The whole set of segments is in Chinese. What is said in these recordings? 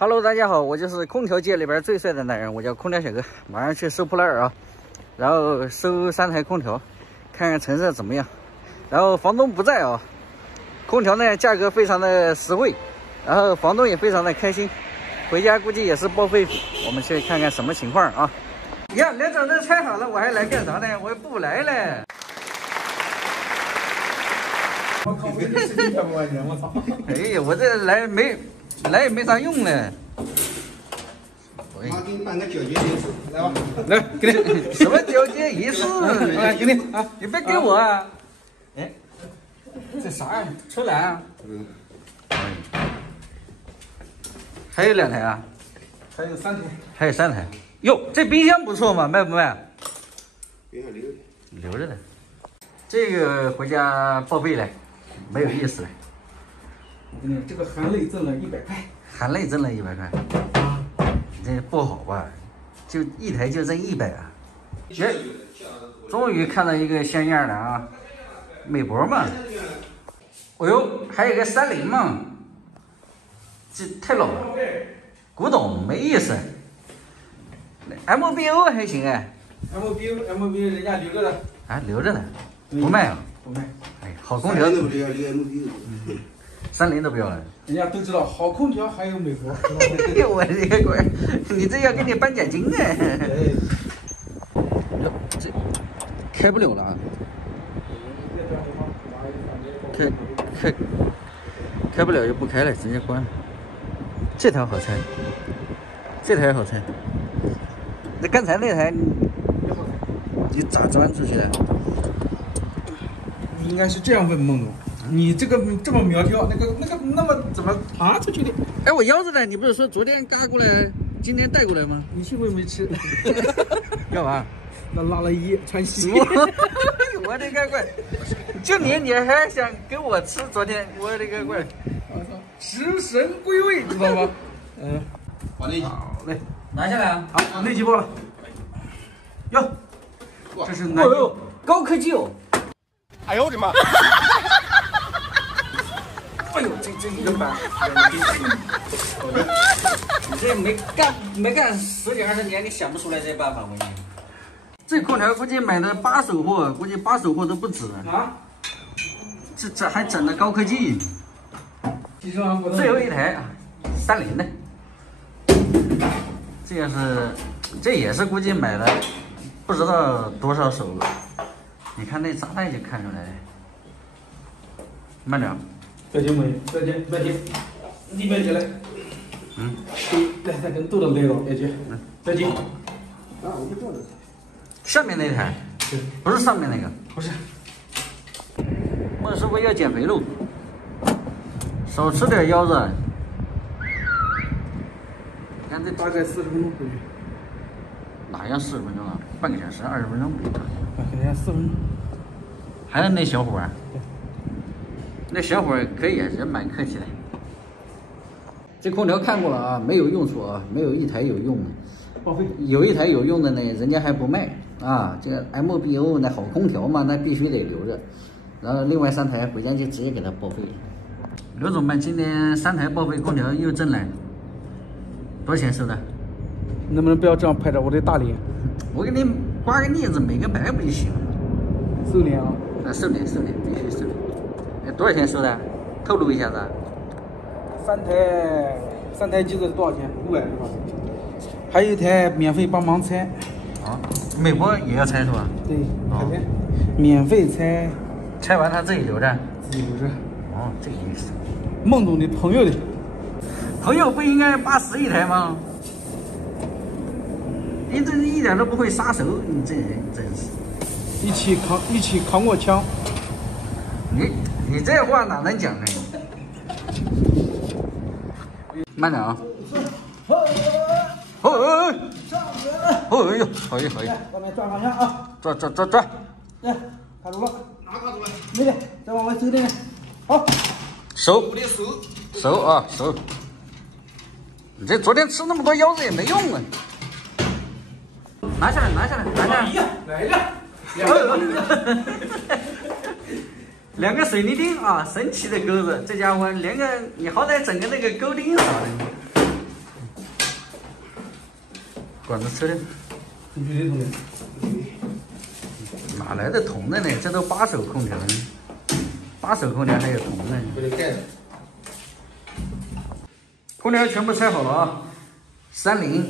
Hello， 大家好，我就是空调界里边最帅的男人，我叫空调小哥。马上去收破烂啊，然后收3台空调，看看成色怎么样。然后房东不在啊，空调呢价格非常的实惠，然后房东也非常的开心，回家估计也是报废品。我们去看看什么情况啊。你看两种都拆好了，我还来干啥呢？我不来了。我靠，我这视频拍不完人，我操！哎呀，我这来也没啥用了。妈给你办个交接仪式，来吧，来给你什么交接仪式？来给你啊，你别给我啊！哎，这啥呀？车篮啊？嗯。还有2台啊？还有3台。还有3台。哟，这冰箱不错嘛，卖不卖？冰箱留着呢。这个回家报废了，没有意思了。这个含泪挣了100块。含泪挣了100块。这不好吧？就1台就挣100啊！哎，终于看到一个像样的啊，美博嘛。哎呦，还有个30嘛，这太老了，古董没意思。MBO 还行哎。MBO 人家留着的。啊，留着呢，不卖啊？不卖。哎，好空调。30都不要，留 MBO。 30都不要了。人家都知道好空调还有美国。我这个鬼，你这要给你颁奖金呢。哟，这开不了了啊！开不了就不开了，直接关了。这台好拆，这台好拆。那刚才那台你咋钻出去的？应该是这样问梦总。你这个这么苗条，那么怎么爬出去的？哎，我腰子呢？你不是说昨天嘎过来，今天带过来吗？你是不是没吃？干嘛？那拉了一川西。我的个乖！就你还想给我吃？昨天我的个乖！我操，食神归位，知道吗？嗯，把内好嘞，拿下来啊！好，内急爆了。哟，这是哪？哦，高科技哦！哎呦我的妈！哎呦，这1般，你这没干10几20年，你想不出来这办法，我跟你说。这空调估计买的8手货，估计8手货都不止啊！这还整的高科技。最后一台30的，这也是估计买了不知道多少手了。你看那扎带就看出来了。慢点。别急，别急，你别急来。嗯。来，再跟豆豆来了，别急，别急。啊，我不知道。下面那台，不是上面那个。不是。孟师傅要减肥喽，少吃点腰子。你看这大概40分钟回去。哪要40分钟啊？半个小时20分钟。肯定4分钟。还有那小伙儿。那小伙儿可以，人蛮客气的。这空调看过了啊，没有用处啊，没有1台有用的。报废。有1台有用的呢，人家还不卖啊。这个 MBO 那好空调嘛，那必须得留着。然后另外3台回家就直接给它报废。刘总办今天3台报废空调又挣了多少钱收的？能不能不要这样拍着我的大脸？我给你刮个镊子，美个白不就行了？收敛啊！收敛，必须收敛。多少钱收的？透露一下子。3台机子多少钱？500是吧？还有1台免费帮忙拆。啊，美国也要拆是吧？对，免费拆。拆完他自己留着。自己留着。哦，这个意思。孟总的朋友的。朋友不应该80一台吗？你这一点都不会杀手，你这人真是。一起扛过枪。你这话哪能讲呢？慢点啊！哦呦，好耶！外面转方向啊！转！来，卡住了。哪卡住了？没的，再往外收点。好，收啊！你这昨天吃那么多腰子也没用啊！拿下来！来了。2个水泥钉啊，神奇的钩子，这家伙连个你好歹整个那个钩钉啥的。管子车的，哪来的铜的呢？这都8手空调呢，8手空调还有铜的。空调全部拆好了啊，30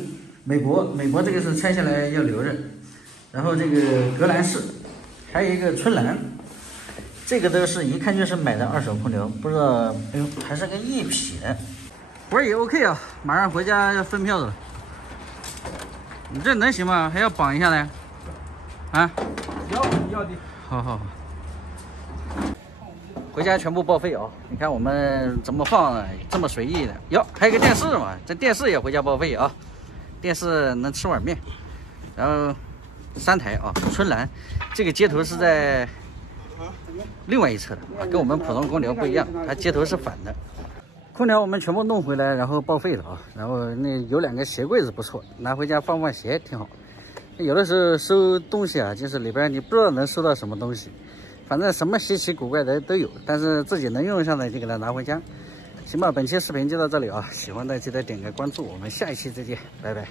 美国这个是拆下来要留着，然后这个格兰仕，还有一个春兰，这个都是一看就是买的2手空调，不知道，哎呦，还是个一匹的，活也 OK 啊，马上回家要分票了。你这能行吗？还要绑一下呢？啊？要的。好。回家全部报废啊！你看我们怎么放啊，这么随意的。哟，还有个电视嘛，这电视也回家报废啊。电视能吃碗面，然后3台啊，春兰，这个接头是在另外一侧的啊，跟我们普通空调不一样，它接头是反的。空调我们全部弄回来，然后报废了啊。然后那有2个鞋柜子不错，拿回家放鞋挺好。有的时候收东西啊，就是里边你不知道能收到什么东西，反正什么稀奇古怪的都有，但是自己能用上的就给它拿回家。行吧，本期视频就到这里啊，喜欢的记得点个关注，我们下一期再见，拜拜。